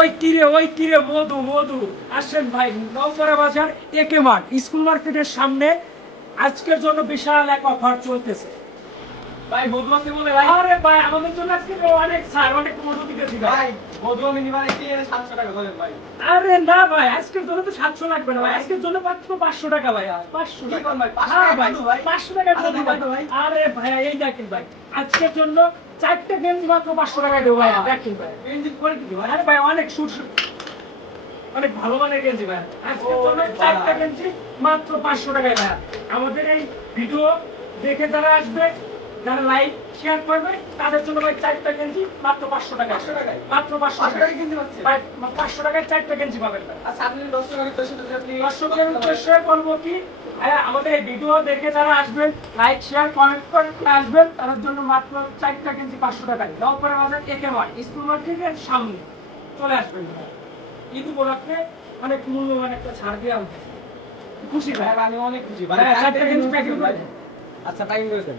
ওই তীরে মধু মধু আসেন ভাই, নওপাড়া বাজার একে মার্ট স্কুল মার্কেটের সামনে আজকের জন্য বিশাল এক অফার চলতেছে। ভাই মধুমতি বলে ভাই, আরে ভাই আমাদের জন্য আজকে অনেক ছাড়, অনেক মধু দিতেছি ভাই। ভাই মধুমতি নিবারে কি 700 টাকা ধরেন ভাই। আরে না ভাই, আজকের জন্য তো 700 লাগবে না ভাই, আজকের জন্য মাত্র 500 টাকা ভাই। 500 কি টাকা কোন ভাই, 500 হ্যাঁ টাকা ভাই, মধু ভাই। 500 টাকা আরে মধু ভাই, ভাই। আরে ভাই এই দেখেন ভাই, আজকের জন্য 4টা গেঞ্জি মাত্র 500 টাকায় দেবো ভাই। দেখেন ভাই গেঞ্জি করে কি ভাই? আরে ভাই অনেক অনেক ভালো মানের গেঞ্জি ভাই। আজকের জন্য 4টা গেঞ্জি মাত্র 500 টাকায় ভাই। আমাদের এই ভিডিও দেখে যারা আসবে, যারা লাইক শেয়ার করবে, তাদের জন্য ভাই 4টা গেঞ্জি মাত্র 500 টাকা। 500 টাকায়? 500 500 টাকা টাকা গেঞ্জি পাচ্ছেন? ভাই, 500 টাকায় 4টা গেঞ্জি পাবেন ভাই। আচ্ছা আপনি 10 টাকা রিকোয়েস্ট যদি আপনি দর্শকদের উদ্দেশ্যে বলবো কি, আমাদের এই ভিডিও দেখে যারা আসবেন, লাইক শেয়ার কমেন্ট করে আসবেন, তাদের জন্য মাত্র 4টা গেঞ্জি 500 টাকায়। নওপাড়া বাজার একে মার্ট স্কুল মার্কেটের সামনে চলে আসবেন ভাই। ঈদ উপলক্ষে অনেক মূল্যবান একটা ছাড় দেওয়া হচ্ছে। খুশি ভাই। ভাই আমি অনেক খুশি ভাই। হ্যাঁ, 4টা গেঞ্জি প্যাকেট ভাই। ভাই। আচ্ছা টাইম করেছেন।